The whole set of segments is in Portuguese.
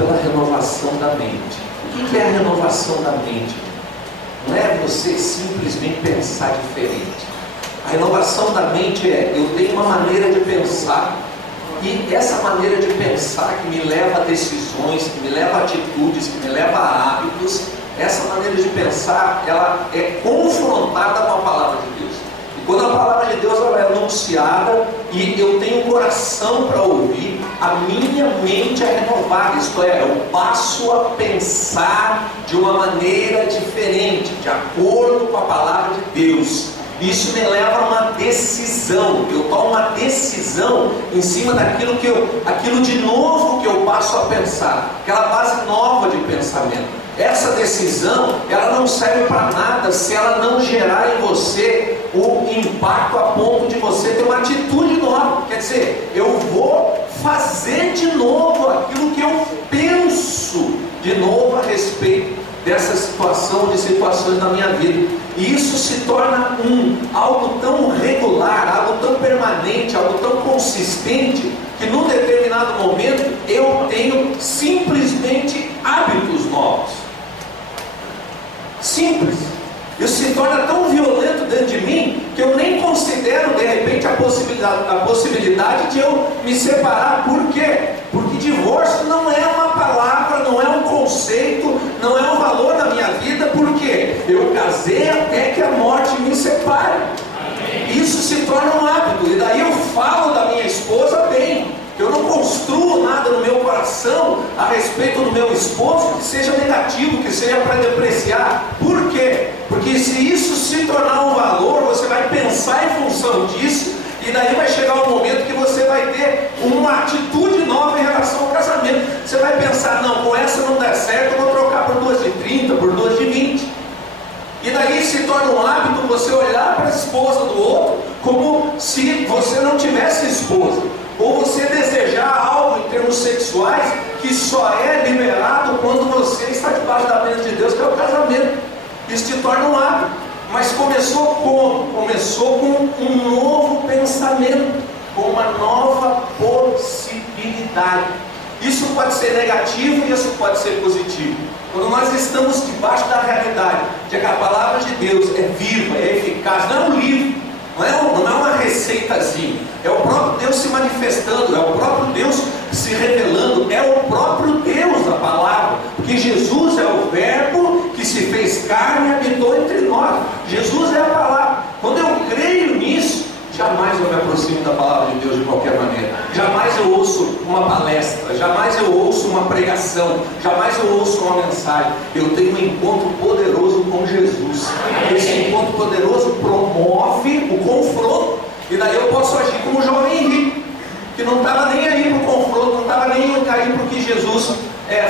pela renovação da mente. O que é a renovação da mente? Não é você simplesmente pensar diferente. A renovação da mente é: eu tenho uma maneira de pensar, e essa maneira de pensar que me leva a decisões, que me leva a atitudes, que me leva a hábitos, essa maneira de pensar, ela é confrontada com a palavra de Deus. E quando a palavra de Deus ela é anunciada e eu tenho um coração para ouvir, a minha mente é renovada, isto é, eu passo a pensar de uma maneira diferente, de acordo com a palavra de Deus. Isso me leva a uma decisão. Eu tomo uma decisão em cima daquilo aquilo de novo que eu passo a pensar, aquela base nova de pensamento. Essa decisão, ela não serve para nada se ela não gerar em você o impacto a ponto de você ter uma atitude nova. Quer dizer, eu vou fazer de novo aquilo que eu penso de novo a respeito dessa situação, de situações na minha vida. E isso se torna algo tão regular, algo tão permanente, algo tão consistente, que num determinado momento eu tenho simplesmente hábitos novos. Simples. Isso se torna tão violento dentro de mim que eu nem considero de repente a possibilidade de eu me separar. Por quê? Porque divórcio não é uma palavra, não é um conceito, não é um valor na minha vida. Por quê? Eu casei até que a morte me separe. Isso se torna um hábito, e daí eu falo da minha esposa bem. Eu não construo nada no meu coração a respeito do meu esposo que seja negativo, que seja para depreciar. Por quê? Porque se isso se tornar um valor, você vai pensar em função disso, e daí vai chegar um momento que você vai ter uma atitude nova em relação ao casamento. Você vai pensar: não, com essa não der certo, eu vou trocar por 2 de 30, por 2 de 20. E daí se torna um hábito você olhar para a esposa do outro como se você não tivesse esposa, ou você desejar algo em termos sexuais que só é liberado quando você está debaixo da bênção de Deus, que é o casamento. Isso te torna um hábito. Mas começou como? Começou com um novo pensamento, com uma nova possibilidade. Isso pode ser negativo e isso pode ser positivo. Quando nós estamos debaixo da realidade de que a palavra de Deus é viva, é eficaz, não é um livro, não é uma receitazinha, é o próprio Deus se manifestando, é o próprio Deus se revelando, é o próprio Deus da palavra, porque Jesus é o verbo que se fez carne e habitou entre nós. Jesus é a palavra. Quando eu creio nisso, jamais eu me aproximo da palavra de Deus de qualquer maneira. Jamais eu ouço uma palestra, jamais eu ouço uma pregação, jamais eu ouço uma mensagem. Eu tenho um encontro poderoso com Jesus. Esse encontro poderoso promove o confronto, e daí eu posso agir como o jovem Henrique, que não estava nem aí para o confronto, não estava nem aí para o que Jesus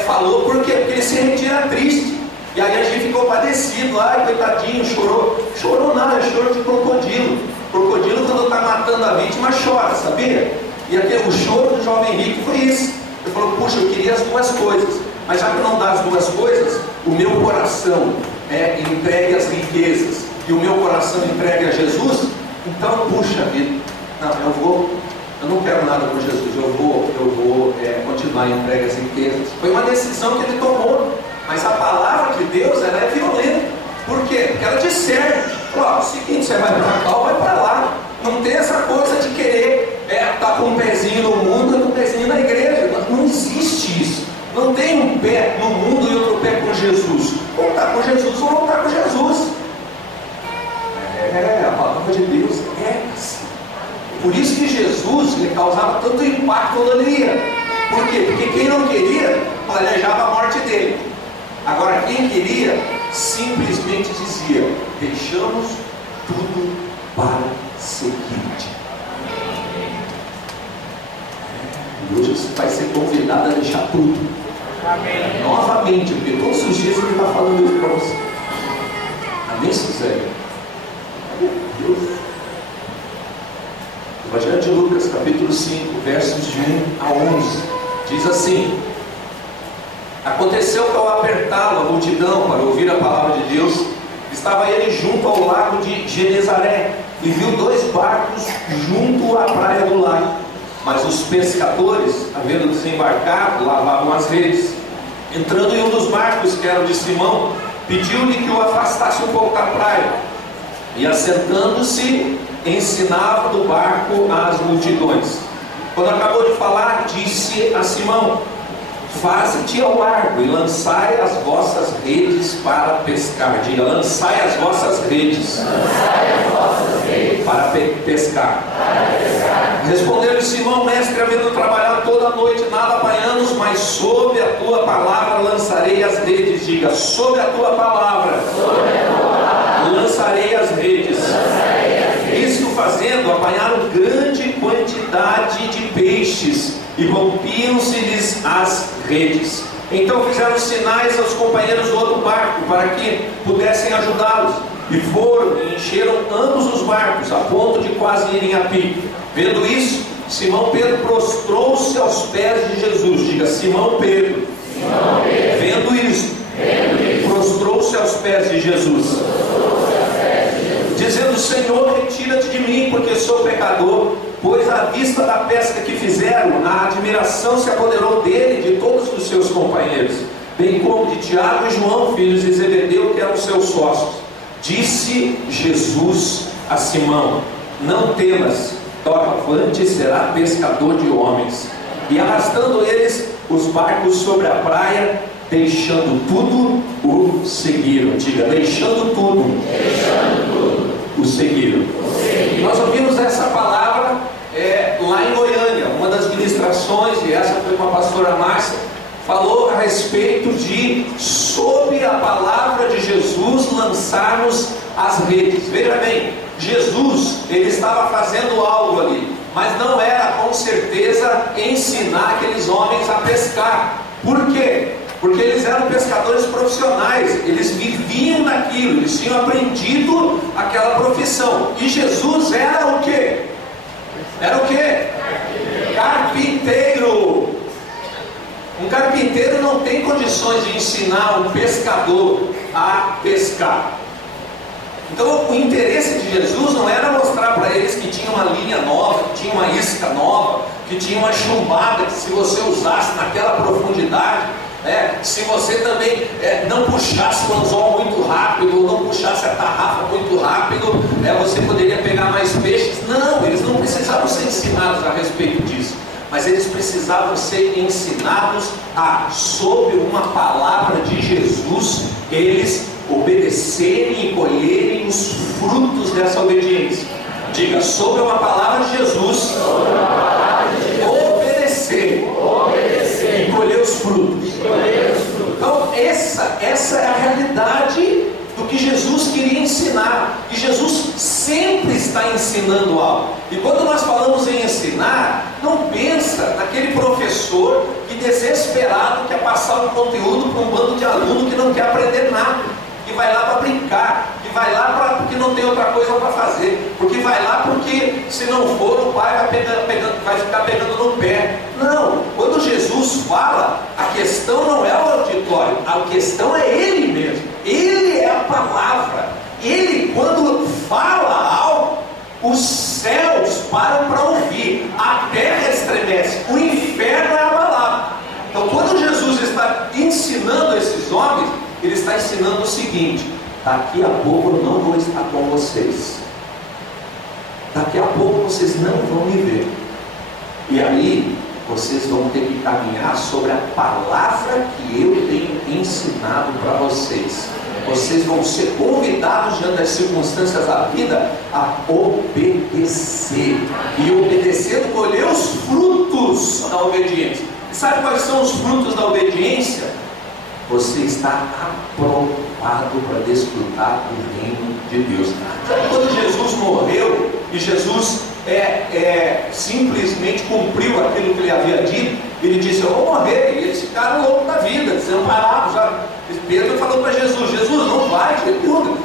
falou. Por quê? Porque ele se retira triste. E aí a gente ficou padecido. Ai, coitadinho, chorou nada, é choro de crocodilo. Crocodilo, quando está matando a vítima, chora, sabia? E o choro do jovem Henrique foi isso. Ele falou: puxa, eu queria as duas coisas, mas já que não dá as duas coisas, o meu coração é entregue às riquezas e o meu coração entregue a Jesus. Então, puxa vida, não, eu não quero nada com Jesus, eu vou continuar entregue às riquezas. Foi uma decisão que ele tomou, mas a palavra de Deus, ela é violenta. Por quê? Porque ela discerne. Ó, o seguinte, você vai para cá ou vai para lá. Não tem essa coisa de querer estar com um pezinho no mundo e um pezinho na igreja. Não existe isso. Não tem um pé no mundo e outro pé com Jesus. Ou está com Jesus ou não está com Jesus. A palavra de Deus é assim. Por isso que Jesus lhe causava tanto impacto quando ele ia. Por quê? Porque quem não queria planejava a morte dele. Agora quem queria simplesmente dizia: deixamos tudo para seguir-te. E hoje você vai ser convidado a deixar tudo. Amém. Novamente, porque todos os dias ele está falando isso para você. Amém, Suzé? Meu Deus. Evangelho de Lucas, capítulo 5, versos de 1 a 11, diz assim: aconteceu que ao apertá-lo a multidão para ouvir a palavra de Deus, estava ele junto ao lago de Genezaré, e viu 2 barcos junto à praia do lago. Mas os pescadores, havendo desembarcado, lavavam as redes. Entrando em um dos barcos, que era o de Simão, pediu-lhe que o afastasse um pouco da praia. E assentando-se, ensinava do barco às multidões. Quando acabou de falar, disse a Simão: faze-te ao largo e lançai as vossas redes para pescar. Diga: lançai as vossas redes para pescar. Respondeu-lhe Simão: mestre, havendo trabalhado toda a noite, nada apanhamos, mas sob a tua palavra lançarei as redes. Diga: sob a tua palavra lançarei as redes. Isto fazendo, apanharam grande quantidade de peixes e rompiam-se-lhes as redes. Então fizeram sinais aos companheiros do outro barco para que pudessem ajudá-los. E foram e encheram ambos os barcos, a ponto de quase irem a pique. Vendo isso, Simão Pedro prostrou-se aos pés de Jesus. Diga: Simão Pedro, vendo isso, prostrou-se aos pés de Jesus, dizendo: Senhor, retira-te de mim, porque sou pecador. Pois à vista da pesca que fizeram, a admiração se apoderou dele e de todos os seus companheiros, bem como de Tiago e João, filhos de Zebedeu, que eram seus sócios. Disse Jesus a Simão: não temas, doravante será pescador de homens. E arrastando eles os barcos sobre a praia, deixando tudo, o seguiram. Diga: deixando tudo, o seguiram. E nós ouvimos essa palavra lá em Goiânia, uma das ministrações, e essa foi com a pastora Márcia, falou a respeito de, sob a palavra de Jesus, lançarmos as redes. Veja bem, Jesus, ele estava fazendo algo ali, mas não era com certeza ensinar aqueles homens a pescar. Por quê? Porque eles eram pescadores profissionais, eles viviam naquilo, eles tinham aprendido aquela profissão. E Jesus era o quê? Era o quê? Carpinteiro. Um carpinteiro não tem condições de ensinar um pescador a pescar. Então o interesse de Jesus não era mostrar para eles que tinha uma linha nova, que tinha uma isca nova, que tinha uma chumbada que, se você usasse naquela profundidade, se você também não puxasse o anzol muito rápido, ou não puxasse a tarrafa muito rápido, você poderia pegar mais peixes. Não, eles não precisavam ser ensinados a respeito disso, mas eles precisavam ser ensinados a, sob uma palavra de Jesus, eles obedecerem e colherem os frutos dessa obediência. Diga: sob uma palavra de Jesus, obedecer e colher os frutos. Então essa é a realidade do que Jesus queria ensinar. E Jesus sempre está ensinando algo. E quando nós falamos em ensinar, não pensa naquele professor que, desesperado, quer passar um conteúdo para um bando de aluno que não quer aprender nada, que vai lá para brincar, que vai lá porque não tem outra coisa para fazer, porque vai lá porque, se não for, o pai vai ficar pegando no pé. Não, quando Jesus fala, a questão não é o auditório, a questão é Ele mesmo. Ele é a palavra. Ele, quando fala algo, os céus param para ouvir, a terra estremece, o inferno é abalado. Então, quando Jesus está ensinando esses homens, Ele está ensinando o seguinte: daqui a pouco eu não vou estar com vocês, daqui a pouco vocês não vão me ver, e aí vocês vão ter que caminhar sobre a palavra que eu tenho ensinado para vocês. Vocês vão ser convidados, diante das circunstâncias da vida, a obedecer, e obedecendo, colher os frutos da obediência. E sabe quais são os frutos da obediência? Você está aprovado para desfrutar do reino de Deus. Sabe quando Jesus morreu e Jesus simplesmente cumpriu aquilo que Ele havia dito? Ele disse: eu vou morrer. E eles ficaram loucos da vida, desamparados. Pedro falou para Jesus: Jesus, não vai, Jesus,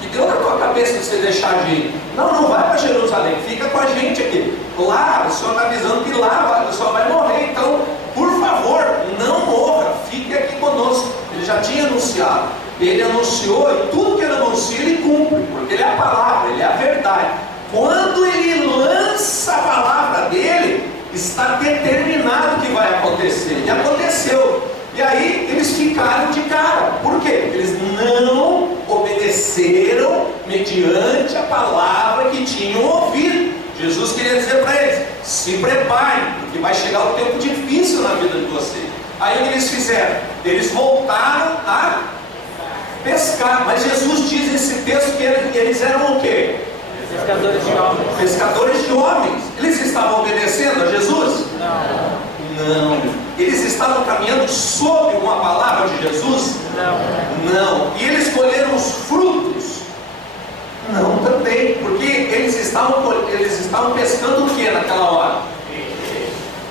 que deu na tua cabeça de você deixar de ir? Não vai para Jerusalém, fica com a gente aqui. Lá, o Senhor está avisando que lá o Senhor vai morrer, então, por favor, não morra, fique aqui conosco. Ele já tinha anunciado, ele anunciou, e tudo que ele anuncia ele cumpre, porque ele é a palavra, ele é a verdade. Quando ele lança a palavra dele, está determinado que vai acontecer. E aconteceu. E aí eles ficaram de cara. Por quê? Porque eles não obedeceram mediante a palavra que tinham ouvido. Jesus queria dizer para eles: se preparem, porque vai chegar um tempo difícil na vida de vocês. Aí o que eles fizeram? Eles voltaram a pescar. Mas Jesus diz nesse texto que eles eram o quê? Pescadores de homens. Pescadores de homens. Eles estavam obedecendo a Jesus? Não. Eles estavam caminhando sob uma palavra de Jesus? Não. E eles colheram os frutos? Não, também. Porque eles estavam pescando o que naquela hora?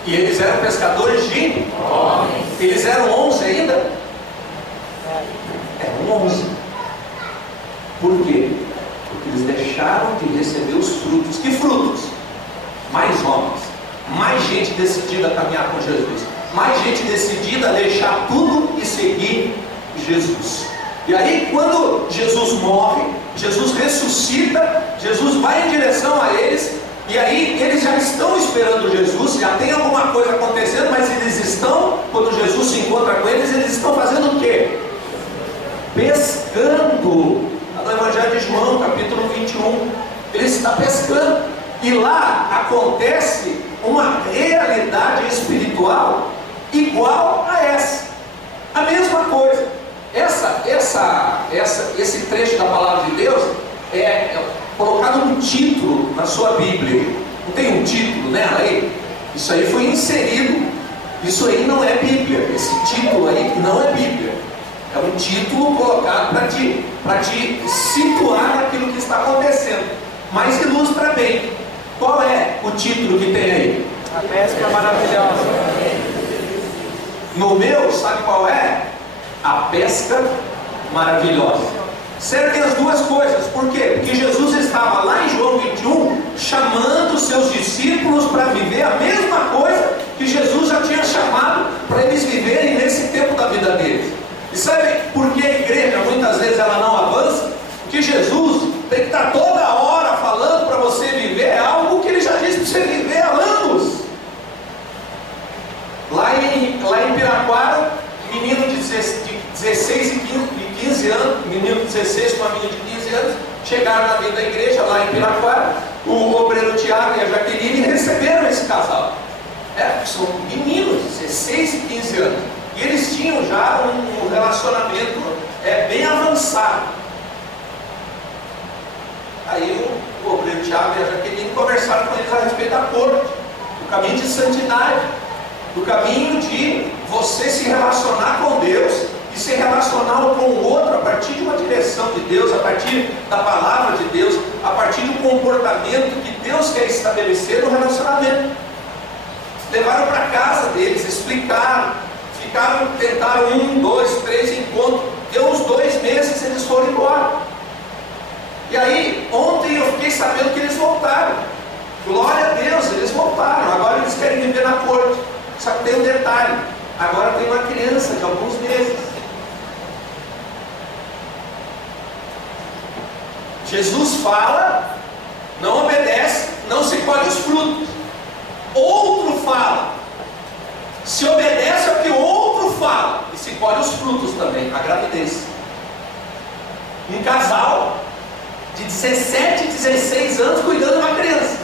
E eles eram pescadores de homens. Eles eram 11 ainda? Eram 11. Por quê? Porque eles deixaram de receber os frutos. Que frutos? Mais homens, mais gente decidida a caminhar com Jesus, mais gente decidida a deixar tudo e seguir Jesus. E aí quando Jesus morre, Jesus ressuscita, Jesus vai em direção a eles, e aí eles já estão esperando Jesus, já tem alguma coisa acontecendo, mas eles estão, quando Jesus se encontra com eles, eles estão fazendo o quê? Pescando. No Evangelho de João, capítulo 21, ele está pescando, e lá acontece uma realidade espiritual igual a essa, a mesma coisa. Esse trecho da palavra de Deus é colocado um título na sua Bíblia. Não tem um título nela aí? Isso aí foi inserido. Isso aí não é Bíblia. Esse título aí não é Bíblia. É um título colocado para te situar naquilo que está acontecendo. Mas ilustra bem. Qual é o título que tem aí? A pesca maravilhosa. No meu, sabe qual é? A pesca maravilhosa. Servem as duas coisas. Por quê? Porque Jesus estava lá em João 21 chamando os seus discípulos para viver a mesma coisa que Jesus já tinha chamado para eles viverem nesse tempo da vida deles. E sabe por que a igreja muitas vezes ela não avança? Porque Jesus tem que estar toda hora falando para você viver algo que ele já disse para você viver há anos. Lá em Piraquara, menino de 16 e 15 anos, menino de 16 com uma menina de 15 anos, chegaram na vida da igreja lá em Piraquara, o obreiro Tiago e a Jaqueline receberam esse casal. São meninos de 16 e 15 anos. E eles tinham já um relacionamento bem avançado. Aí o obreiro Tiago e a Jaqueline conversaram com eles a respeito da corte, do caminho de santidade, do caminho de você se relacionar com Deus e se relacionar um com o outro a partir de uma direção de Deus, a partir da palavra de Deus, a partir do comportamento que Deus quer estabelecer no relacionamento. Levaram para casa deles, explicaram, tentaram 1, 2, 3 encontros, deu uns 2 meses, eles foram embora. E aí, ontem eu fiquei sabendo que eles voltaram. Glória a Deus, eles voltaram. Agora eles querem viver na corte. Só que tem um detalhe: agora tem uma criança de alguns meses. Jesus fala, não obedece, não se colhe os frutos. Outro fala, se obedece ao que o outro fala, e se colhe os frutos também, a gravidez. Um casal de 17, 16 anos cuidando de uma criança.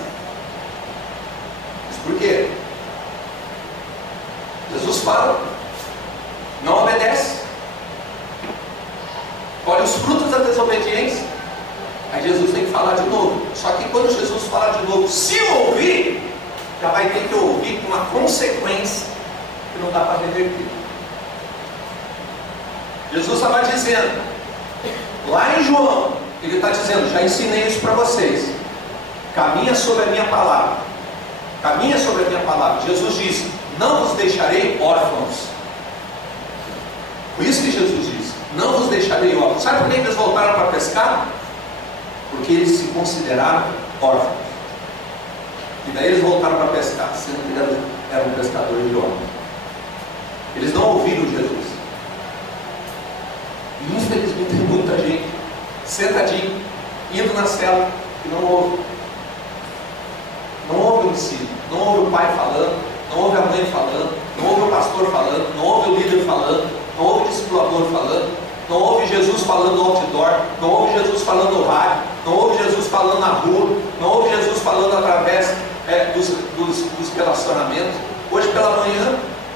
Mas por quê? Jesus fala, não obedece, colhe os frutos da desobediência. Aí Jesus tem que falar de novo. Só que quando Jesus fala de novo, se ouvir, já vai ter que ouvir com uma consequência que não dá para reverter. Jesus estava dizendo, lá em João, ele está dizendo, já ensinei isso para vocês, caminha sobre a minha palavra, caminha sobre a minha palavra. Jesus disse, não vos deixarei órfãos. Por isso que Jesus disse, não vos deixarei órfãos. Sabe por que eles voltaram para pescar? Porque eles se consideraram órfãos. E daí eles voltaram para pescar, sendo que eram pescadores de homens. Eles não ouviram Jesus. E infelizmente tem muita gente sentadinho, indo na cela, e não ouve. não ouve o pai falando, não ouve a mãe falando, não ouve o pastor falando, não ouve o líder falando, não ouve o discipulador falando, não ouve Jesus falando no outdoor, não ouve Jesus falando no rádio, não ouve Jesus falando na rua, não ouve Jesus falando através dos relacionamentos. Hoje pela manhã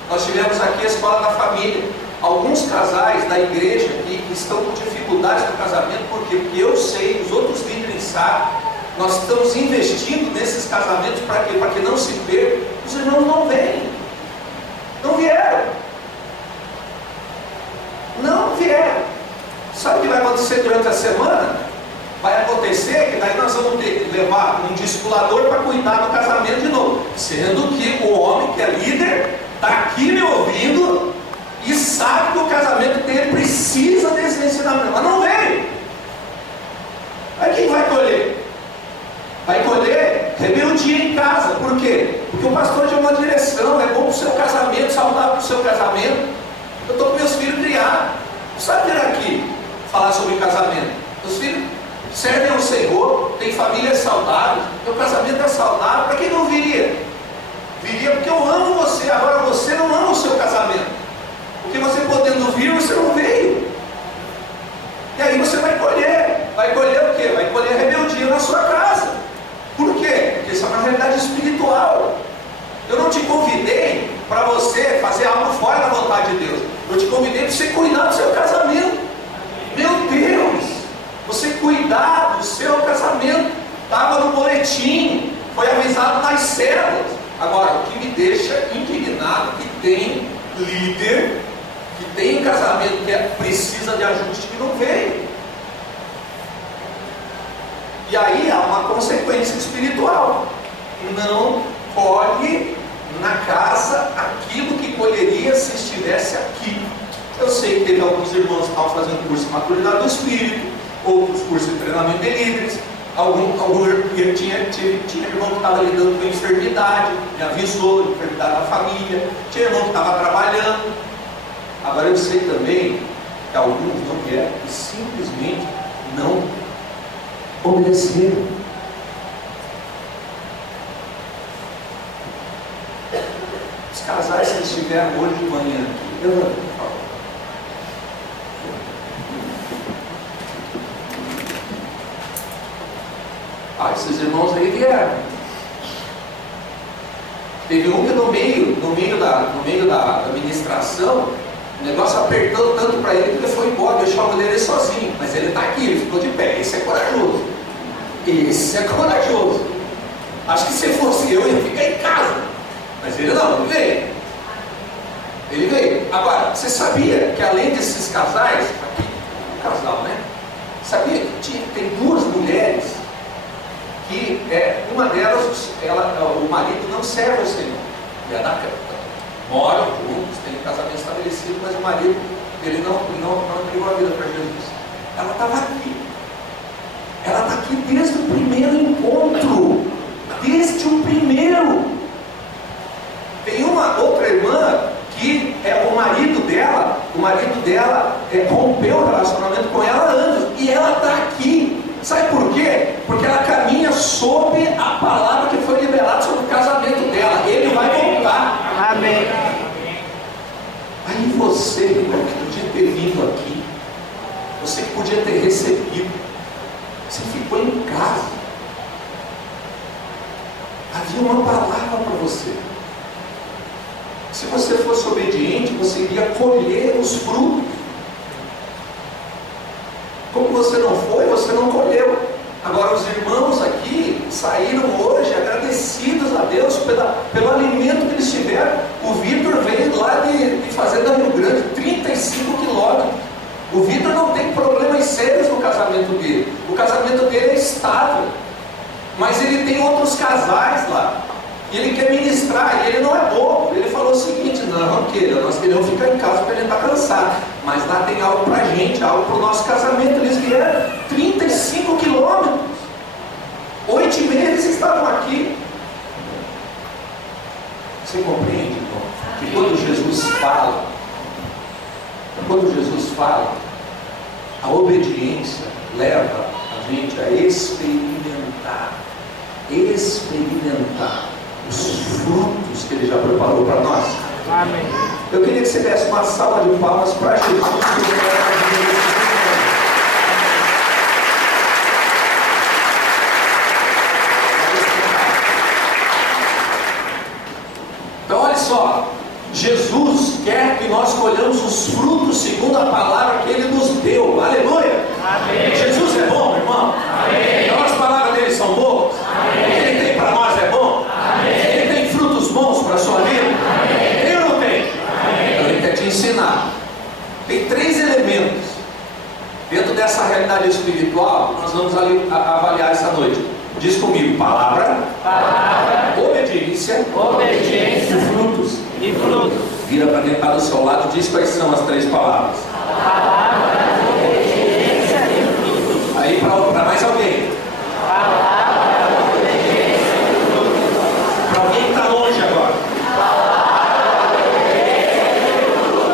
nós tivemos aqui a Escola da Família. Alguns casais da igreja aqui que estão com dificuldades no casamento, porque eu sei, os outros líderes sabem, nós estamos investindo nesses casamentos para quê? Para que não se percam. Os irmãos não vêm, não vieram, não vieram. Sabe o que vai acontecer durante a semana? Vai acontecer que daí nós vamos ter que levar um discipulador para cuidar do casamento de novo, sendo que o homem que é líder está aqui me ouvindo e sabe que o casamento dele precisa desse ensinamento, mas não veio. Aí quem vai colher? Vai colher rebeldia em casa. Por quê? Porque o pastor deu uma direção, é bom para o seu casamento, saudável para o seu casamento. Eu estou com meus filhos criados, não sabe vir aqui falar sobre casamento. Meus filhos servem ao Senhor, tem famílias saudáveis, meu casamento é saudável. Para quem não viria? Viria porque eu amo você. Agora você não ama o seu casamento, porque você podendo vir, você não veio. E aí você vai colher o quê? Vai colher rebeldia na sua casa. Por quê? Porque isso é uma realidade espiritual. Eu não te convidei para você fazer algo fora da vontade de Deus. Eu te convidei para você cuidar do seu casamento. Meu Deus, você cuidar do seu casamento. Estava no boletim, foi avisado nas células. Agora, o que me deixa indignado que tem líder, que tem um casamento que precisa de ajuste, que não veio. E aí há uma consequência espiritual. Não colhe na casa aquilo que colheria se estivesse aqui. Eu sei que teve alguns irmãos que estavam fazendo curso de maturidade do Espírito, outros cursos de treinamento de líderes, tinha irmão que estava lidando com enfermidade, me avisou, enfermidade da família, tinha irmão que estava trabalhando. Agora eu sei também que alguns não vieram e simplesmente não obedeceram. Os casais que estiveram hoje de manhã aqui, levanta, por favor. Esses irmãos aí vieram. Teve um que no meio da administração, o negócio apertou tanto para ele que ele foi embora, deixou a mulher dele sozinho. Mas ele está aqui, ele ficou de pé. Esse é corajoso. Esse é corajoso. Acho que se fosse eu, ia ficar em casa. Mas ele não, ele veio. Ele veio. Agora, você sabia que além desses casais, aqui, um casal, né? Sabia que tem duas mulheres que uma delas, o marido não serve ao Senhor. E é da casa. Moram juntos, tem um casamento estabelecido, mas o marido, ele não entregou a vida para Jesus. Ela estava aqui. Ela está aqui desde o primeiro encontro. Desde o primeiro. Tem uma outra irmã que o marido dela rompeu o relacionamento com ela há anos. E ela está aqui. Sabe por quê? Porque ela caminha sob a palavra que foi liberada sobre o casamento dela. Ele vai voltar. Amém. Aí você, irmão, que podia ter vindo aqui, você que podia ter recebido, você ficou em casa. Havia uma palavra para você. Se você fosse obediente, você iria colher os frutos. Como você não foi, você não colheu. Agora os irmãos aqui saíram hoje agradecidos a Deus pelo alimento que eles tiveram. O Vitor veio lá de Fazenda Rio Grande, 35 quilômetros. O Vitor não tem problemas sérios no casamento dele. O casamento dele é estável. Mas ele tem outros casais lá. E ele quer ministrar, e ele não é bobo. Ele falou o seguinte: não, querido, nós queremos ficar em casa porque a gente está cansado. Mas lá tem algo para a gente, algo para o nosso casamento. Eles vieram 35 quilômetros. 8 meses estavam aqui. Você compreende, irmão? Que quando Jesus fala, a obediência leva a gente a experimentar os frutos que Ele já preparou para nós. Amém. Eu queria que você desse uma salva de palmas para Jesus. Então olha só, Jesus quer que nós colhamos os frutos segundo a palavra que Ele nos deu. Aleluia! Amém. Jesus é bom, irmão? Amém. Então as palavras dele são boas? Amém. O que Ele tem para nós é bom? Amém. Ele tem frutos bons para a sua vida? Amém. Tem ou não tem? Amém. Então Ele quer te ensinar. Tem 3 elementos dentro dessa realidade espiritual que nós vamos avaliar essa noite. Diz comigo: palavra, obediência e frutos. Vira para quem está do seu lado e diz quais são as 3 palavras. Palavra, obediência e frutos. Aí para mais alguém. Palavra, obediência e frutos. Para alguém que está longe agora. Palavra, obediência e frutos.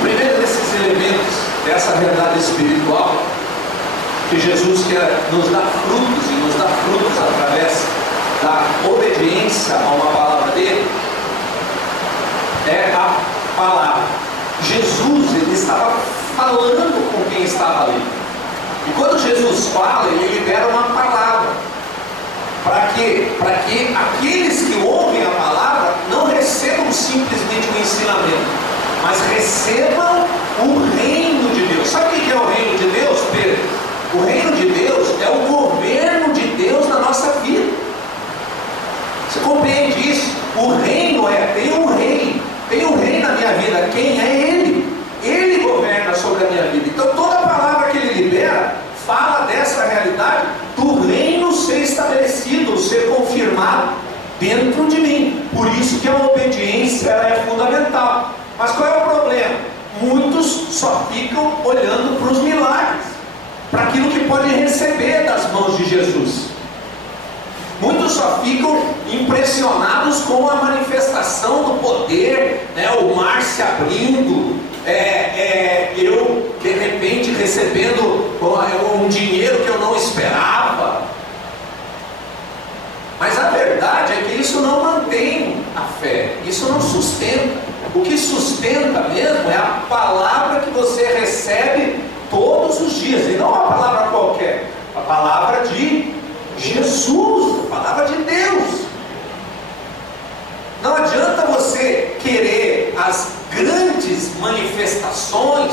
Primeiro desses elementos dessa realidade espiritual que Jesus quer nos dar frutos e nos dar frutos através da obediência a uma palavra dele é a palavra. Jesus, ele estava falando com quem estava ali, e quando Jesus fala, ele libera uma palavra. Para quê? Para que aqueles que ouvem a palavra não recebam simplesmente um ensinamento, mas recebam o reino de Deus. Sabe o que é o reino de Deus, Pedro? O reino de Deus é o governo de Deus na nossa vida. Você compreende isso? O reino tem um rei na minha vida. Quem é Ele? Ele governa sobre a minha vida. Então toda palavra que Ele libera fala dessa realidade do reino ser estabelecido, ser confirmado dentro de mim. Por isso que a obediência é fundamental. Mas qual é o problema? Muitos só ficam olhando para os milagres, para aquilo que podem receber das mãos de Jesus. Muitos só ficam impressionados com a manifestação do poder, né? O mar se abrindo, eu de repente recebendo um dinheiro que eu não esperava. Mas a verdade é que isso não mantém a fé, isso não sustenta. O que sustenta mesmo é a palavra que você recebe todos os dias, e não uma palavra qualquer, a palavra de Jesus, a palavra de Deus. Não adianta você querer as grandes manifestações,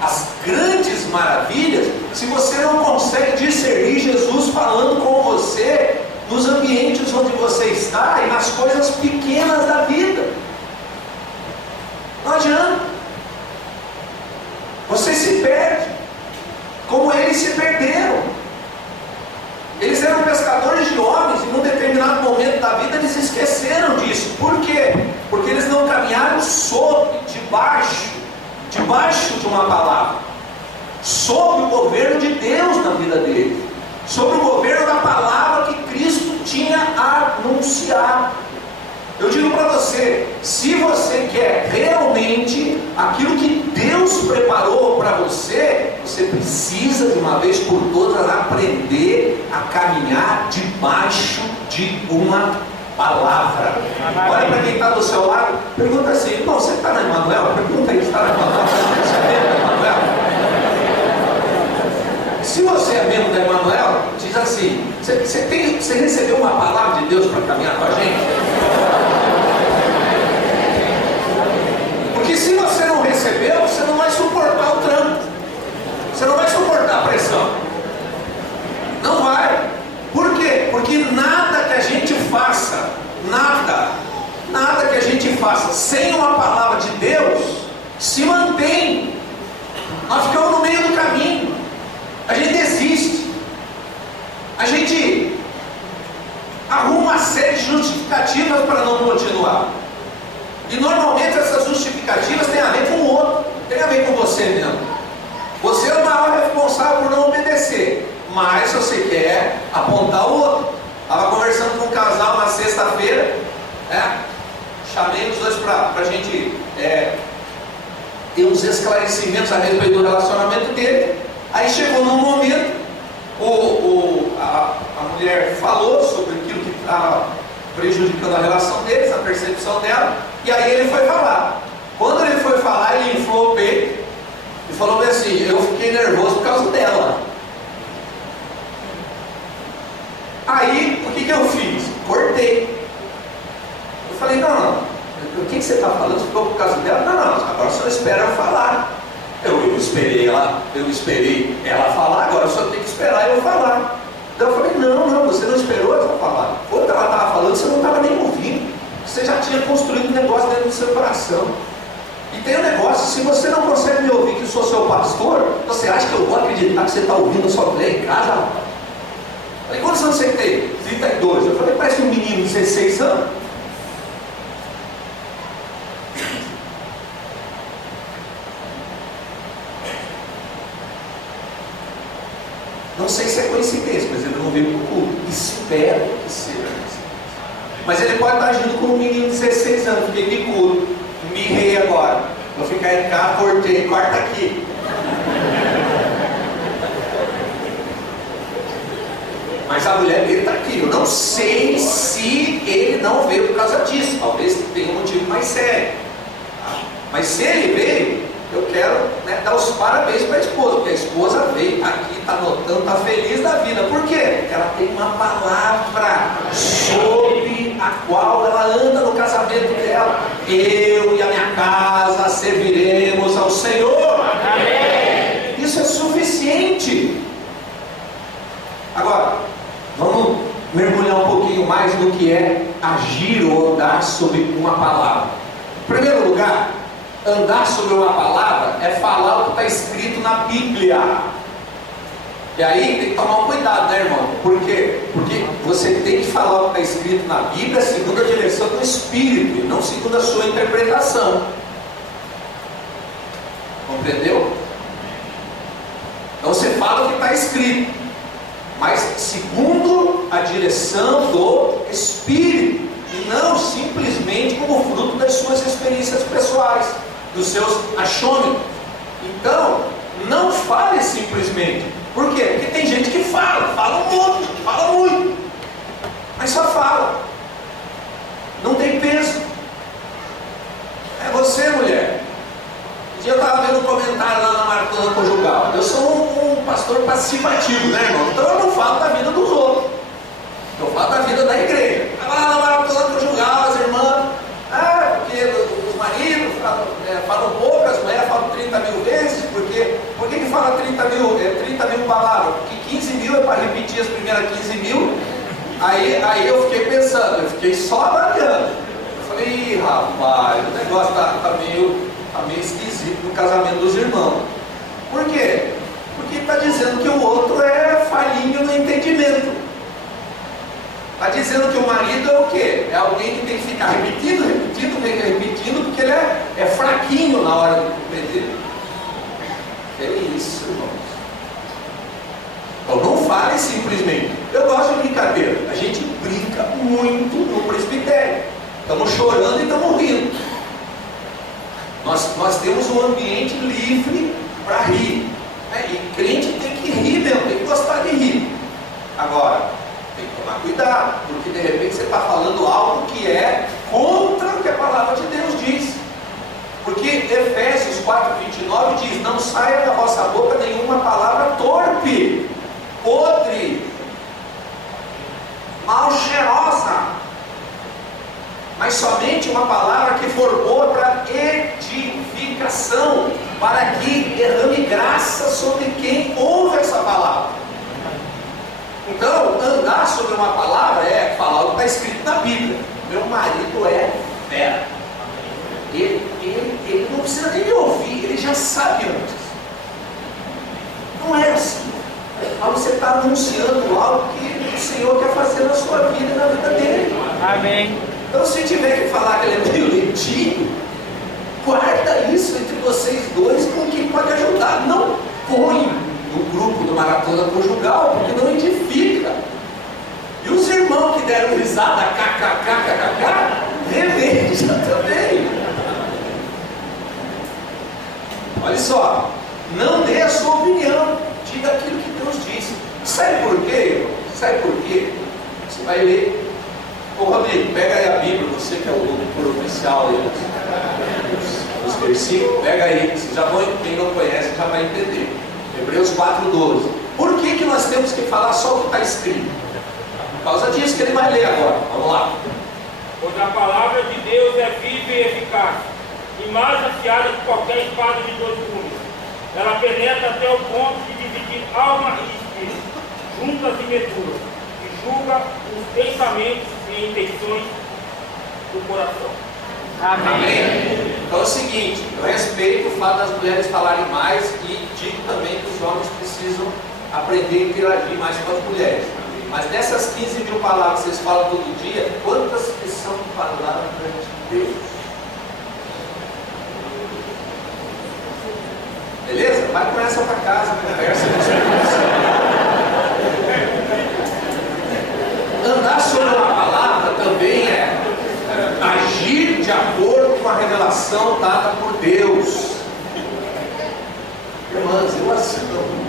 as grandes maravilhas, se você não consegue discernir Jesus falando com você nos ambientes onde você está e nas coisas pequenas da vida. Não adianta. Você se perde, como eles se perderam. Eles eram pescadores de homens e num determinado momento da vida eles esqueceram disso. Por quê? Porque eles não caminharam debaixo de uma palavra, sob o governo de Deus na vida deles, sobre o governo da palavra que Cristo tinha anunciado. Eu digo para você, se você quer realmente aquilo que Deus preparou para você, você precisa de uma vez por todas aprender a caminhar debaixo de uma palavra. Olha para quem está do seu lado, pergunta assim: irmão, você está na Emanuel? Pergunta aí, está na Emanuel? Você é membro da Emanuel? Se você é membro da Emanuel, diz assim: você recebeu uma palavra de Deus para caminhar com a gente? Porque se você não recebeu, você não vai suportar o tranco, você não vai suportar a pressão, não vai. Por quê? Porque nada que a gente faça, nada que a gente faça sem uma palavra de Deus se mantém. Nós ficamos no meio do caminho, a gente desiste, a gente arruma uma série de justificativas para não continuar. E normalmente essas justificativas têm a ver com o outro, tem a ver com você mesmo. Você é o maior responsável por não obedecer, mas você quer apontar o outro. Estava conversando com um casal na sexta-feira, chamei os dois para a gente ter uns esclarecimentos a respeito do relacionamento dele. Aí chegou num momento, a mulher falou sobre aquilo que estava prejudicando a relação deles, a percepção dela, e aí ele foi falar. Quando ele foi falar, ele inflou o peito e falou assim: eu fiquei nervoso por causa dela. Aí, o que eu fiz? Cortei. Eu falei: não, o que você está falando? Você ficou por causa dela? Não, agora só espera eu falar. Eu esperei ela falar, agora só tem que esperar eu falar. Então eu falei: não, você não esperou ela falar. Quando ela estava falando, você não estava nem ouvindo. Você já tinha construído um negócio dentro do seu coração. E tem um negócio: se você não consegue me ouvir, que eu sou seu pastor, você acha que eu vou acreditar que você está ouvindo a sua mulher em casa? Eu falei: quantos anos você tem? 32. Eu falei: parece um menino de 16 anos. Não sei se é coincidência, mas ele não veio para o culto. Espero que seja coincidência. Mas ele pode estar agindo como um menino de 16 anos. Fiquei bicudo, mirrei agora. Vou ficar em casa, cortei, corta aqui. Mas a mulher dele está aqui. Eu não sei se ele não veio por causa disso. Talvez tenha um motivo mais sério. Mas se ele veio, eu quero dar os parabéns para a esposa, porque a esposa veio, está aqui, está notando, está feliz da vida. Por quê? Porque ela tem uma palavra sobre a qual ela anda no casamento dela. Eu e a minha casa serviremos ao Senhor. Amém. Isso é suficiente. Agora, vamos mergulhar um pouquinho mais no que é agir ou andar sobre uma palavra. Em primeiro lugar, andar sobre uma palavra é falar o que está escrito na Bíblia. E aí tem que tomar um cuidado, né, irmão? Por quê? Porque você tem que falar o que está escrito na Bíblia segundo a direção do Espírito, e não segundo a sua interpretação. Compreendeu? Então você fala o que está escrito, mas segundo a direção do Espírito, e não simplesmente como fruto das suas experiências pessoais, dos seus achômetros. Então, não fale simplesmente. Por quê? Porque tem gente que fala muito, mas só fala, não tem peso. É você, mulher. Um dia eu estava vendo um comentário lá na Maratona Conjugal. Eu sou um pastor participativo, né, irmão? Então eu não falo da vida dos outros, eu falo da vida da igreja. Estava lá na Maratona Conjugal, as irmãs, porque os maridos falam pouco, as mulheres falam 30 mil vezes. Por que fala 30 mil palavras? Porque 15 mil é para repetir as primeiras 15 mil. Aí eu fiquei pensando, eu fiquei só avaliando. Eu falei: ih, rapaz, o negócio tá meio esquisito no casamento dos irmãos. Por quê? Porque está dizendo que o outro é falhinho no entendimento. Está dizendo que o marido é o quê? É alguém que tem que ficar repetindo, porque ele é fraquinho na hora de compreender. É isso, irmãos. Então não fale simplesmente. Eu gosto de brincadeira. A gente brinca muito no presbitério. Estamos chorando e estamos rindo. Nós temos um ambiente livre para rir. E crente tem que rir mesmo, tem que gostar de rir. Agora, tem que tomar cuidado, porque de repente você está falando algo que é contra o que a palavra de Deus diz. Porque Efésios 4:29 diz: não saia da vossa boca nenhuma palavra torpe, podre, mal cheirosa, mas somente uma palavra que for boa para edificação, para que derrame graça sobre quem ouve essa palavra. Então, andar sobre uma palavra é falar o que está escrito na Bíblia. Meu marido é fera. Ele não precisa nem me ouvir, ele já sabe antes. Não é assim. Mas você está anunciando algo que o Senhor quer fazer na sua vida e na vida dele. Amém. Então, se tiver que falar que ele é meio lentinho, guarda isso entre vocês dois com quem pode ajudar. Não põe no grupo do Maratona Conjugal, porque não edifica. E os irmãos que deram risada, kkkkkk, reveja Olha só, não dê a sua opinião, diga aquilo que Deus disse. Sabe por quê? Sabe por quê? Você vai ler. Ô Rodrigo, pega aí a Bíblia, você que é o doutor oficial aí dos versículos, pega aí, vocês já vão, quem não conhece já vai entender. Hebreus 4:12. Por que nós temos que falar só o que está escrito? Por causa disso que ele vai ler agora. Vamos lá. Pois a palavra de Deus é viva e eficaz, e mais afiada que qualquer espada de dois gumes. Ela penetra até o ponto de dividir alma e espírito, juntas e medulas, e julga os pensamentos e intenções do coração. Amém. Então é o seguinte, eu respeito o fato das mulheres falarem mais e digo também que os homens precisam aprender a interagir mais com as mulheres. Mas dessas 15 mil palavras que vocês falam todo dia, quantas que são palavras de Deus? Beleza? Vai com essa para casa, conversa com os filhos. Andar sobre uma palavra também é agir de acordo com a revelação dada por Deus. Irmãs, eu assino.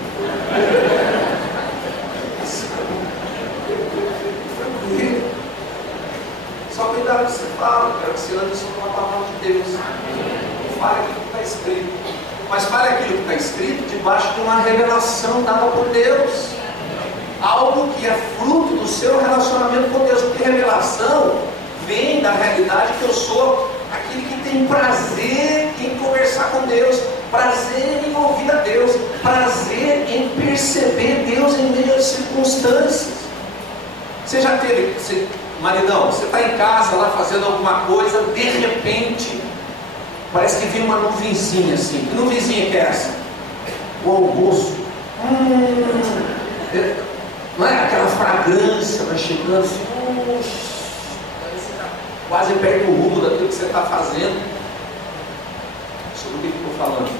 Só cuidado que você fala, quero que você ande sobre uma palavra de Deus. Não fale aquilo que está escrito, mas fale aquilo que está escrito debaixo de uma revelação dada por Deus. Algo que é fruto do seu relacionamento com Deus, porque revelação vem da realidade que eu sou aquele que tem prazer em conversar com Deus, prazer em ouvir a Deus, prazer em perceber Deus em meio às circunstâncias. Você já teve, maridão, você está em casa lá fazendo alguma coisa, de repente parece que vem uma nuvenzinha assim. Que nuvenzinha que é essa? O almoço. Não é aquela fragrância, vai chegando assim, quase perde o rumo daquilo que você está fazendo. Sobre o que eu estou falando?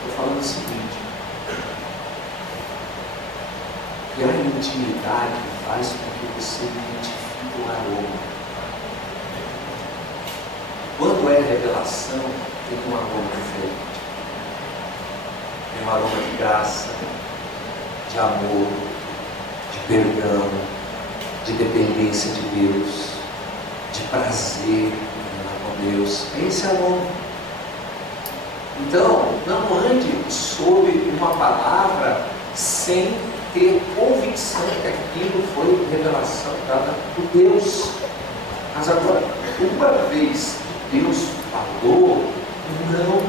Estou falando o seguinte: que a intimidade faz com que você identifique o aroma. Quando é revelação, tem um aroma diferente. Tem um aroma de graça, de amor, de perdão, de dependência de Deus, de prazer com Deus. Esse é o aroma. Então, não ande sob uma palavra sem ter convicção que aquilo foi revelação dada por Deus. Mas agora, uma vez que Deus falou, não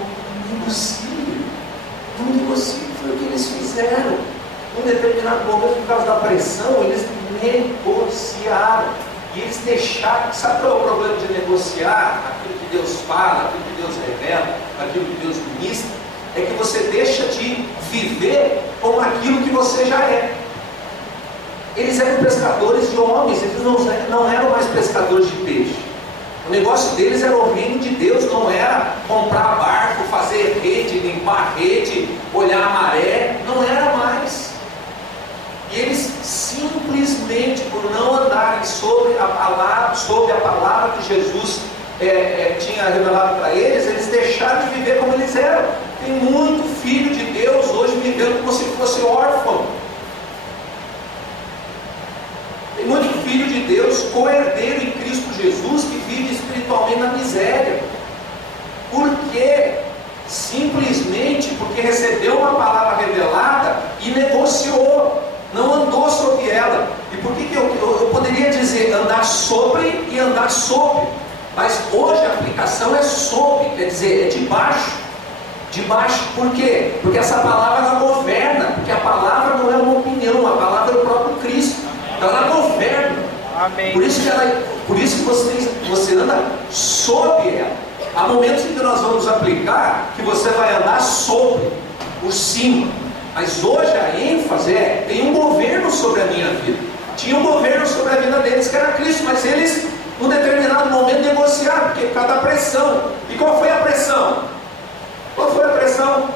negocie. Não negocie. Foi o que eles fizeram. Num determinado momento, por causa da pressão, eles negociaram. E eles deixaram. Sabe qual é o problema de negociar? Aquilo que Deus fala, aquilo que Deus revela, aquilo que Deus ministra, é que você deixa de viver com aquilo que você já é. Eles eram pescadores de homens, eles não eram mais pescadores de peixe. O negócio deles era o reino de Deus, não era comprar barco, fazer rede, limpar a rede, olhar a maré, não era mais. E eles simplesmente, por não andarem sobre a palavra que Jesus tinha revelado para eles, eles deixaram de viver como eles eram. Tem muito filho de Deus hoje vivendo como se fosse órfão. Tem muito filho de Deus, co-herdeiro em Cristo Jesus, que vive espiritualmente na miséria. Por quê? Simplesmente porque recebeu uma palavra revelada e negociou, não andou sobre ela. E por que eu poderia dizer andar sobre e andar sob? Mas hoje a aplicação é sob, quer dizer, é debaixo. Debaixo, por quê? Porque essa palavra ela governa, porque a palavra não é uma opinião, a palavra é o próprio Cristo. Então ela governa. Amém. Por isso que você anda sob ela. Há momentos em que nós vamos aplicar que você vai andar sobre, por cima. Mas hoje a ênfase tem um governo sobre a minha vida. Tinha um governo sobre a vida deles que era Cristo, mas eles, num determinado momento, negociaram, porque por causa da pressão. E qual foi a pressão? Qual foi a pressão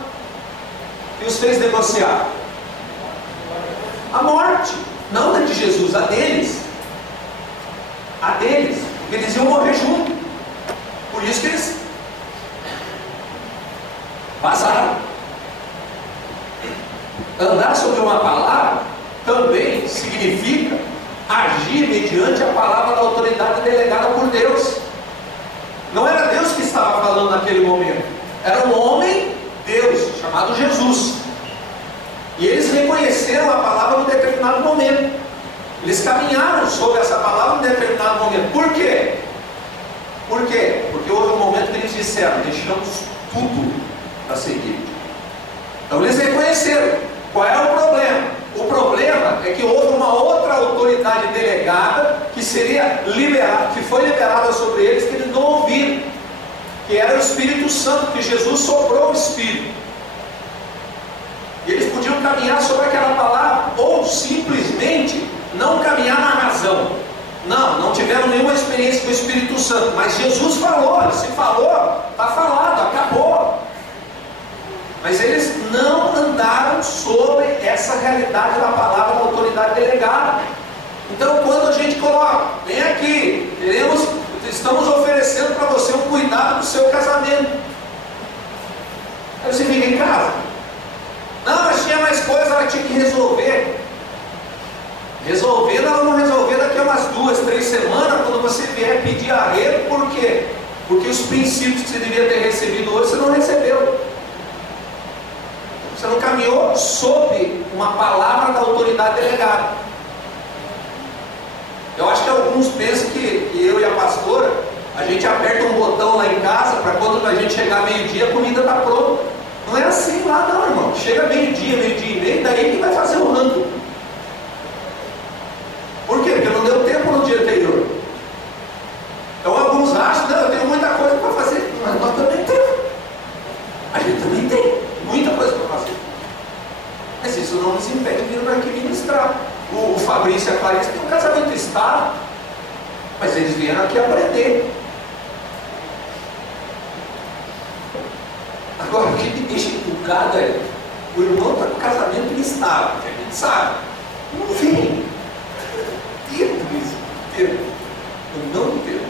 que os fez negociar? A morte. Não a de Jesus, a deles. A deles. Porque eles iam morrer junto. Por isso que eles vazaram. Andar sobre uma palavra também significa agir mediante a palavra da autoridade delegada por Deus. Não era Deus que estava falando naquele momento, era um homem, Deus, chamado Jesus. E eles reconheceram a palavra num determinado momento. Eles caminharam sobre essa palavra num determinado momento. Por quê? Por quê? Porque houve um momento que eles disseram: deixamos tudo para seguir. Então eles reconheceram. Qual é o problema? O problema é que houve uma outra autoridade delegada que seria liberada, que foi liberada sobre eles, que eles não ouviram, que era o Espírito Santo, que Jesus soprou o Espírito. E eles podiam caminhar sobre aquela palavra, ou simplesmente não caminhar na razão. Não tiveram nenhuma experiência com o Espírito Santo, mas Jesus falou, se falou, está falado, acabou. Mas eles não andaram sobre essa realidade da palavra da autoridade delegada. Então, quando a gente coloca, vem aqui, estamos oferecendo para você um cuidado do seu casamento. Aí você fica em casa. Não, mas tinha mais coisa, ela tinha que resolver. Resolver, ela não resolver daqui a umas 2, 3 semanas, quando você vier pedir arrego. Por quê? Porque os princípios que você devia ter recebido hoje, você não recebeu. Você não caminhou sob uma palavra da autoridade delegada. Eu acho que alguns pensam que eu e a pastora, a gente aperta um botão lá em casa, para quando a gente chegar meio-dia, a comida está pronta. Não é assim lá não, irmão. Chega meio-dia e meio, daí que vai fazer o rango. Por quê? Porque não deu tempo no dia anterior. Então alguns acham: não, eu tenho muita coisa para fazer. Mas nós também temos. A gente também tem muita coisa para fazer. Mas isso não nos impede de vir aqui ministrar. O Fabrício e a Clarice têm um casamento estável, mas eles vieram aqui aprender. Agora, o que me deixa encucado é: o irmão está com o casamento instável, que a gente sabe. Não vem. Eu não entendo.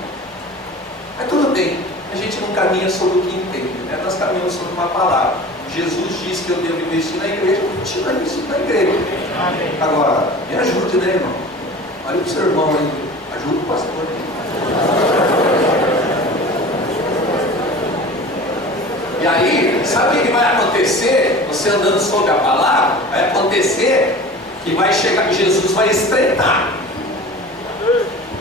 Mas tudo bem, a gente não caminha sobre o que entende, né? Nós caminhamos sobre uma palavra. Jesus disse que eu devo investir na igreja, eu continuo investindo na igreja. Amém. Agora, me ajude, né, irmão? Olha para o seu irmão aí, ajude o pastor. E aí, sabe o que vai acontecer? Você andando sobre a palavra, vai acontecer que vai chegar, Jesus vai estreitar.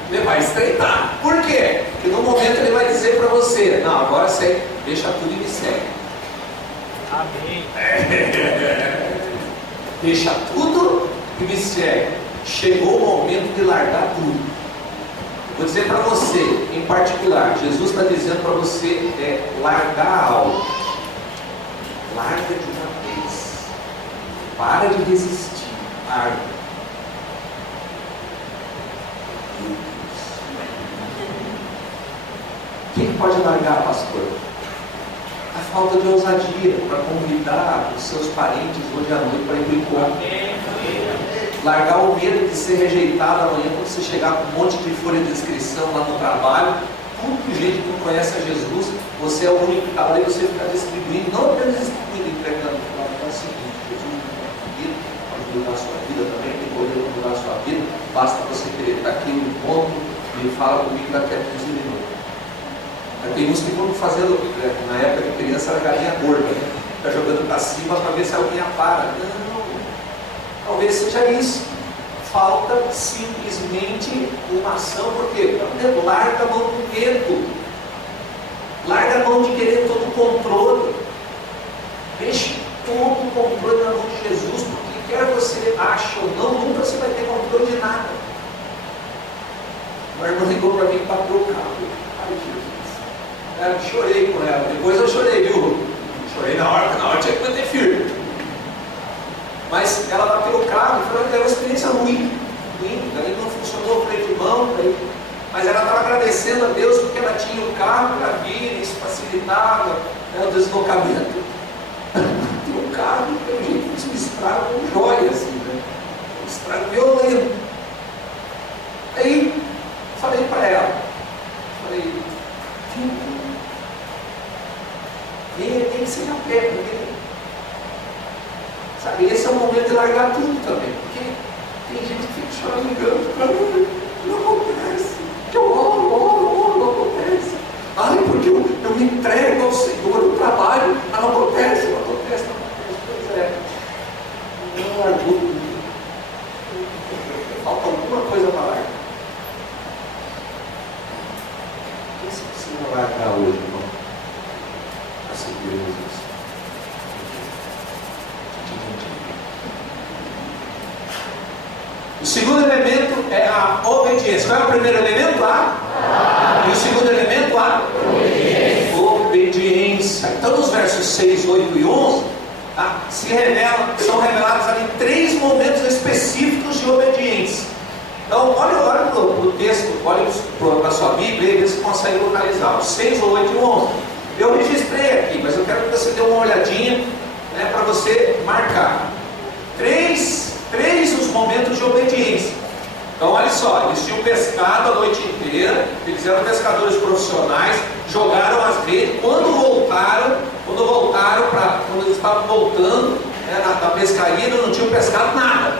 Ele vai estreitar. Por quê? Porque no momento ele vai dizer para você: não, agora você deixa tudo e me segue. Amém. Deixa tudo e me segue. Chegou o momento de largar tudo. Vou dizer para você, em particular, Jesus está dizendo para você largar algo. Larga de uma vez. Para de resistir. Larga. Quem pode largar, pastor? A falta de ousadia para convidar os seus parentes hoje à noite para ir para o encontro. Largar o medo de ser rejeitado amanhã quando você chegar com um monte de folha de inscrição lá no trabalho. Tudo de gente que não conhece a Jesus, você é o único que está lá e você fica distribuindo, não apenas distribuindo, entregando. É o seguinte: Jesus pode mudar a sua vida também, tem poder para mudar a sua vida. Basta você querer estar aqui no encontro e fala comigo daqui a 15 minutos. Tem uns que vão fazendo, na época de criança, era galinha gorda, né? Fica jogando para cima para ver se alguém apara. Não, talvez seja isso. Falta simplesmente uma ação, porque larga a mão do medo, larga a mão de querer todo o controle, deixe todo o controle na mão de Jesus, porque quer você ache ou não, nunca você vai ter controle de nada. Uma irmã ligou para mim e bateu o carro. Ai, Jesus. Chorei com ela, depois eu chorei, viu? Chorei na hora tinha que manter firme. Mas ela bateu o carro e falou que era uma experiência ruim, daí não funcionou o freio de mão, mas ela estava agradecendo a Deus porque ela tinha o carro para vir, isso facilitava o deslocamento. Tem um carro, pelo jeito que um estrago, um jóia assim, né? Um estrago violento. Aí falei para ela, tem que ser a pé, porque Sabe, esse é o momento de largar tudo também. Porque tem gente que fica chorando, não acontece. Que eu oro, não acontece. Ai, porque eu me entrego ao Senhor, eu trabalho, mas não acontece. Pois é. Não largou tudo. Falta alguma coisa para largar. O que você precisa largar hoje, irmão? Para seguir Jesus. O segundo elemento é a obediência. Qual é o primeiro elemento? E o segundo elemento? Obediência. Então, nos versos 6, 8 e 11, são revelados ali 3 momentos específicos de obediência. Então, olha para o texto, olha para a sua Bíblia e vê se consegue localizar. Os 6, 8 e 11. Eu registrei aqui, mas eu quero que você dê uma olhadinha, né, para você marcar. Três os momentos de obediência. Então olha só, eles tinham pescado a noite inteira, eles eram pescadores profissionais, jogaram as redes. Quando eles estavam voltando, né, da pescaria, não tinham pescado nada.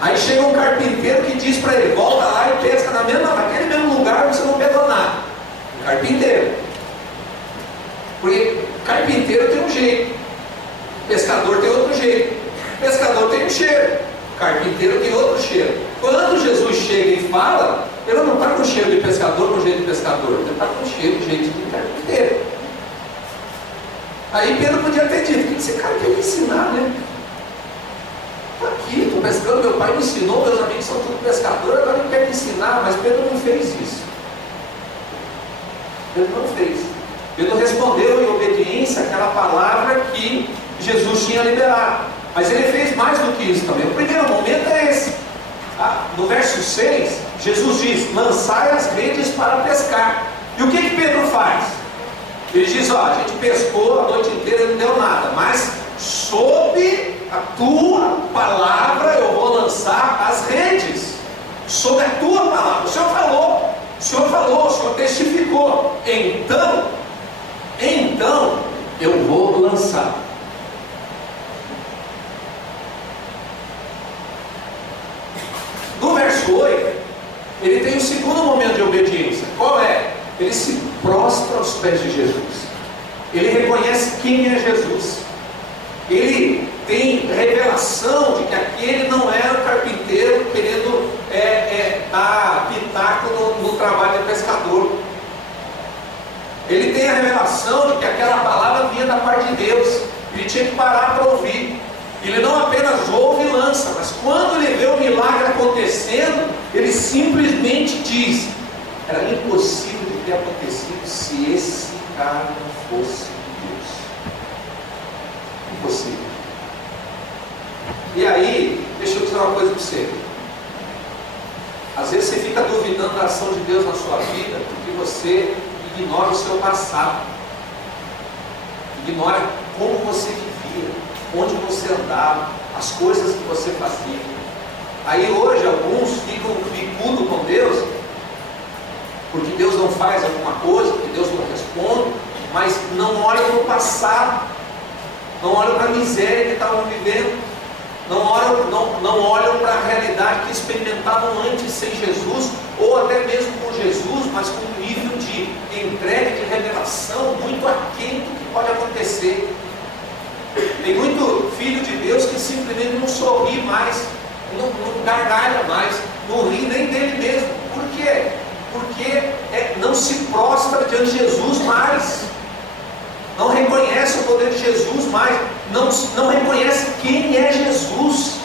Aí chega um carpinteiro que diz para ele: volta lá e pesca naquele mesmo lugar onde você não pegou nada. O carpinteiro. Porque carpinteiro tem um jeito, pescador tem outro jeito, pescador tem um cheiro, carpinteiro tem outro cheiro. Quando Jesus chega e fala, ele não está com cheiro de pescador, com jeito de pescador, ele está com cheiro de jeito de carpinteiro. Aí Pedro podia ter dito: o que esse cara quer me ensinar, né? Estou aqui, estou pescando, meu pai me ensinou, meus amigos são todos pescadores, agora ele quer me ensinar. Mas Pedro não fez isso. Pedro não fez. Pedro respondeu em obediência àquela palavra que Jesus tinha liberado. Mas ele fez mais do que isso também. O primeiro momento é esse. No verso 6, Jesus diz: lançai as redes para pescar. E o que Pedro faz? Ele diz: a gente pescou a noite inteira e não deu nada, mas sob a tua palavra eu vou lançar as redes. Sob a tua palavra. O Senhor falou, o Senhor testificou. Então eu vou lançar. No verso 8, ele tem o segundo momento de obediência. Qual é? Ele se prostra aos pés de Jesus. Ele reconhece quem é Jesus. Ele tem revelação de que aquele não era o carpinteiro querendo dar pitaco no trabalho de pescador. Ele tem a revelação de que aquela palavra vinha da parte de Deus. Ele tinha que parar para ouvir. Ele não apenas ouve e lança, mas quando ele vê o milagre acontecendo, ele simplesmente diz: era impossível de ter acontecido se esse cara não fosse Deus. Impossível. E aí, deixa eu dizer uma coisa para você. Às vezes você fica duvidando da ação de Deus na sua vida porque você ignora o seu passado, ignora como você vivia, onde você andava, as coisas que você fazia. Aí hoje alguns ficam bicudos com Deus, porque Deus não faz alguma coisa, porque Deus não responde, mas não olham no passado, não olham para a miséria que estavam vivendo, não olham para a realidade que experimentavam antes sem Jesus, ou até mesmo com Jesus, mas com um nível de entrega, de revelação muito aquém do que pode acontecer. Tem muito filho de Deus que simplesmente não sorri mais, não gargalha mais, não ri nem dele mesmo. Por quê? Porque não se prostra diante de Jesus mais, não reconhece o poder de Jesus mais, não reconhece quem é Jesus,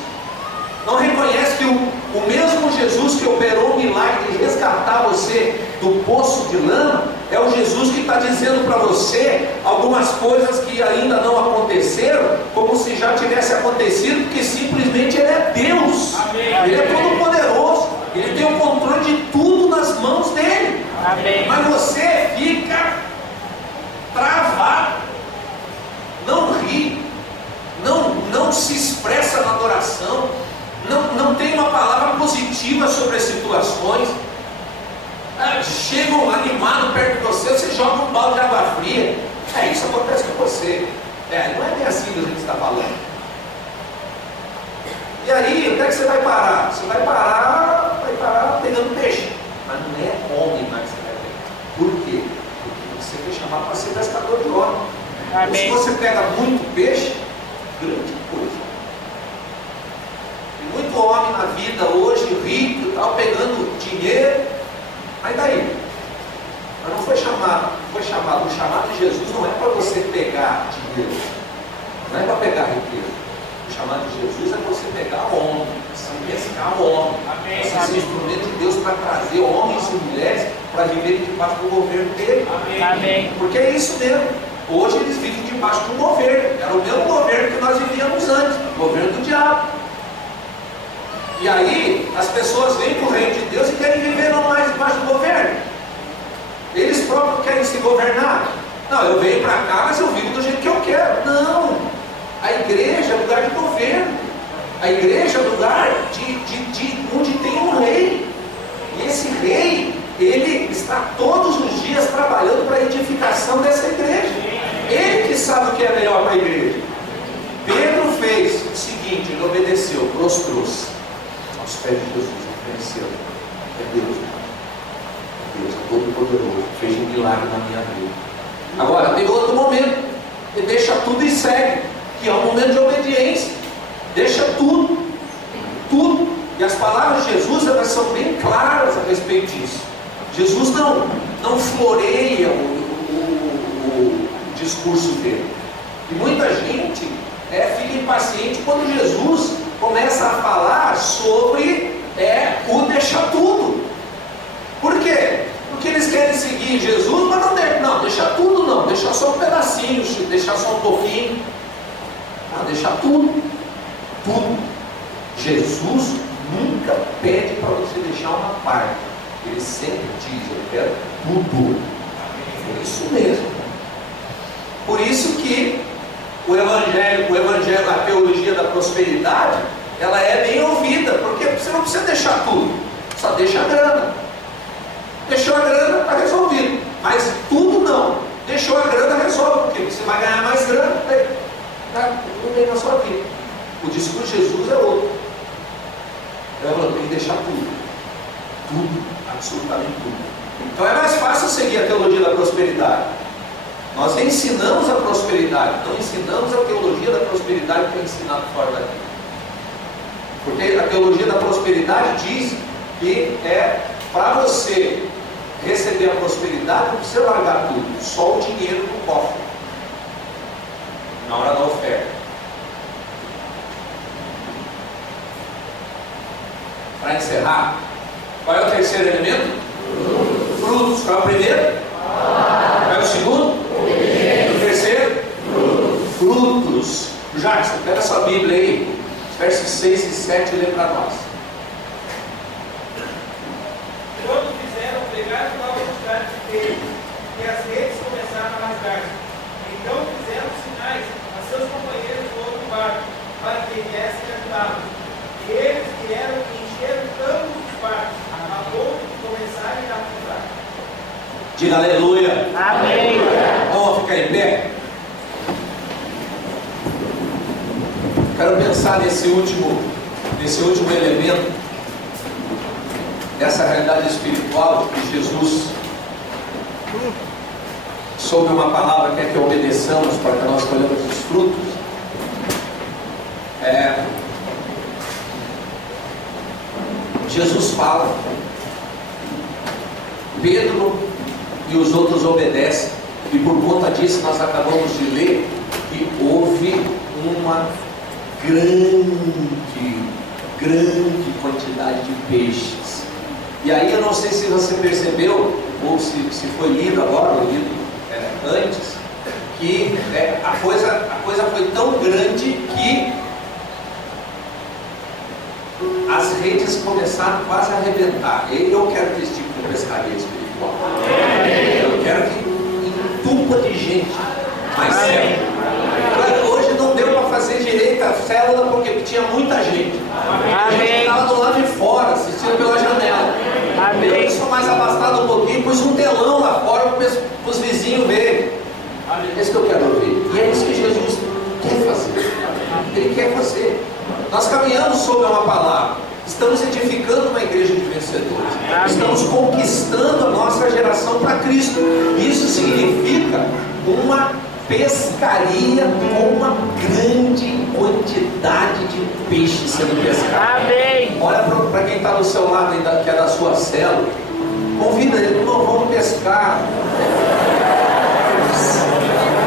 não reconhece que o mesmo Jesus que operou o milagre de resgatar você do poço de lama, é o Jesus que está dizendo para você algumas coisas que ainda não aconteceram, como se já tivesse acontecido, porque simplesmente Ele é Deus. Amém. Ele é todo poderoso, Ele tem o controle de tudo nas mãos dEle. Amém. Mas você fica travado, não ri, não se expressa na adoração, não tem uma palavra positiva sobre as situações. Chegam animados perto de você, você joga um balde de água fria. Isso acontece com você. Não é bem assim que a gente está falando. E aí, onde é que você vai parar? Você vai parar pegando peixe. Mas não é homem mais que você vai pegar. Por quê? Porque você foi chamado para ser pescador de homem. Amém. Se você pega muito peixe, grande coisa. Tem muito homem na vida hoje, rico e tal, pegando dinheiro. Mas daí? Mas não foi chamado. O chamado de Jesus não é para você pegar dinheiro. Não é para pegar riqueza. O chamado de Jesus é para você pegar homem, você pescar homem. Amém. Você ser instrumento de Deus para trazer homens e mulheres para viver debaixo do governo dele. Amém. Porque é isso mesmo. Hoje eles vivem debaixo do governo. Era o mesmo governo que nós vivíamos antes, o governo do diabo. E aí as pessoas vêm para o reino de Deus e querem viver não mais debaixo do governo. Eles próprios querem se governar. Não, eu venho para cá, mas eu vivo do jeito que eu quero. Não. A igreja é lugar de governo. A igreja é lugar de onde tem um rei. E esse rei, ele está todos os dias trabalhando para a edificação dessa igreja. Ele que sabe o que é melhor para a igreja. Pedro fez o seguinte, ele obedeceu, prostrou-se aos pés de Jesus, reconheceu. É Deus, Deus é todo poderoso, fez um milagre na minha vida. Agora tem outro momento, ele deixa tudo e segue, que é um momento de obediência. Deixa tudo. E as palavras de Jesus, elas são bem claras a respeito disso. Jesus não floreia o discurso dele. E muita gente fica impaciente quando Jesus começa a falar sobre o deixar tudo. Por quê? Porque eles querem seguir Jesus, mas não deixar tudo não, deixar só um pedacinho, deixar só um pouquinho. Não, deixar tudo. Jesus nunca pede para você deixar uma parte. Ele sempre diz, eu quero tudo. É isso mesmo. Por isso que o evangelho, a teologia da prosperidade, ela é bem ouvida, porque você não precisa deixar tudo, só deixa a grana. Deixou a grana, está resolvido. Mas tudo não. Deixou a grana, resolve. Por quê? Porque você vai ganhar mais grana, tudo bem na sua vida. O discurso de Jesus é outro. Ele falou, tem que deixar tudo. Tudo, absolutamente tudo. Então é mais fácil seguir a teologia da prosperidade. Nós ensinamos a prosperidade, não ensinamos a teologia da prosperidade que é ensinado fora daqui. Porque a teologia da prosperidade diz que para você receber a prosperidade, não precisa largar tudo, só o dinheiro no cofre, na hora da oferta. Para encerrar, qual é o terceiro elemento? Frutos. Qual é o primeiro? Qual é o segundo? O terceiro? Frutos. Jackson, pega sua Bíblia aí, versos 6 e 7, lê para nós. Quando fizeram pregar tal quantidade de peixe, e as redes começaram a rasgar-se, então fizeram sinais a seus companheiros do outro barco, para que viessem ajudá-los. E eles vieram e encheram ambos os barcos, a ponto de começarem a afundar. Diga aleluia. Amém. Vamos ficar em pé. Quero pensar nesse último elemento dessa realidade espiritual que Jesus, sobre uma palavra, quer que obedeçamos para que nós colhamos os frutos. Jesus fala, Pedro e os outros obedecem, e por conta disso nós acabamos de ler que houve uma grande quantidade de peixes. E aí eu não sei se você percebeu, ou se foi lido agora, ou lido antes, que a coisa foi tão grande que as redes começaram quase a arrebentar. Eu quero ter esse tipo de pescaria espiritual. Eu quero que entupa de gente. Mas hoje não deu para fazer direito a célula porque tinha muita gente. A gente estava do lado de fora, assistindo pela janela. Eu sou mais abastado um pouquinho, pus um telão lá fora para os vizinhos verem. É isso que eu quero ouvir. E é isso que Jesus quer fazer. Ele quer fazer. Nós caminhamos sobre uma palavra. Estamos edificando uma igreja de vencedores. Estamos conquistando a nossa geração para Cristo. Isso significa uma pescaria com uma grande quantidade de peixes sendo pescados. Amém. Olha para quem está do seu lado, que é da sua célula. Convida ele, não vamos pescar.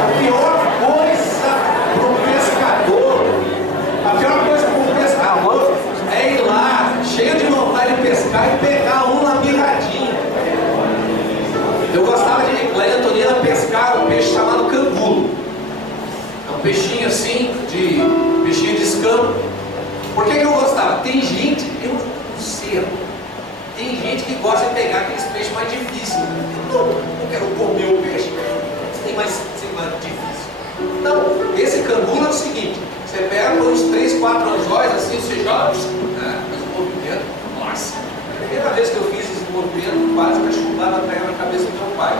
A pior coisa para um pescador, a pior coisa para um pescador é ir lá, cheio de vontade de pescar e pegar um na birradinha. Eu gostava de, lá em Antonina, pescar um peixe chamado cangulo. É um peixinho assim, peixinho de escampo. Por que eu gostava? Tem gente, eu não sei, tem gente que gosta de pegar aqueles peixes mais difíceis. Eu não quero comer o peixe, tem mais difícil. Então, esse cangulo é o seguinte: você pega uns 3, 4 anzóis assim, você joga, faz um movimento. Nossa, a primeira vez que eu fiz esse movimento, quase que eu chutava a terra na cabeça do meu pai.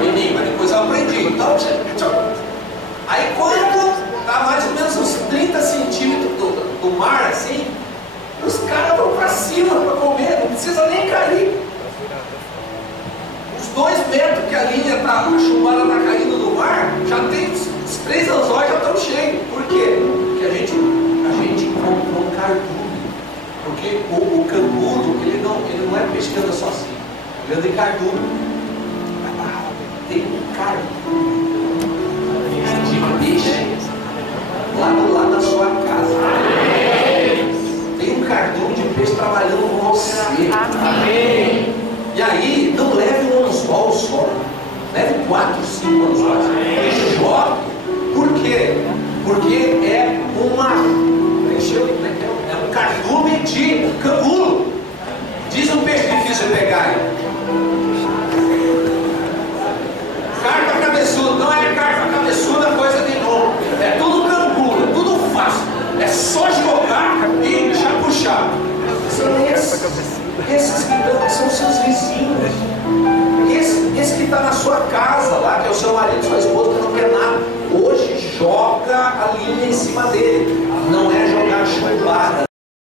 Menino, mas depois eu aprendi. Então, aí quando está mais ou menos uns 30 centímetros do mar assim, os caras vão para cima para comer, não precisa nem cair. Os 2 metros que a linha está, a chumbada está caindo no mar, já tem os 3 anzóis já estão cheios. Por quê? Porque a gente comprou um cardume. Porque o cangulo, ele não é peixe que anda sozinho, ele anda em cardume. Tem um cardume de peixe lá do lado da sua casa. Tem um cardume de peixe trabalhando com você. Amém. E aí, não leve um anzol só, leve 4, 5 anzóis. E jogue. Por quê? Porque é um cardume de cangulo. Diz um peixe difícil de pegar aí. Carpa cabeçuda, não é carpa cabeçuda, coisa de novo. É tudo cangulo, é tudo fácil. É só jogar e já puxar. Esses que são seus vizinhos. Esse que está na sua casa lá, que é o seu marido, sua esposa, que não quer nada. Hoje joga a linha em cima dele.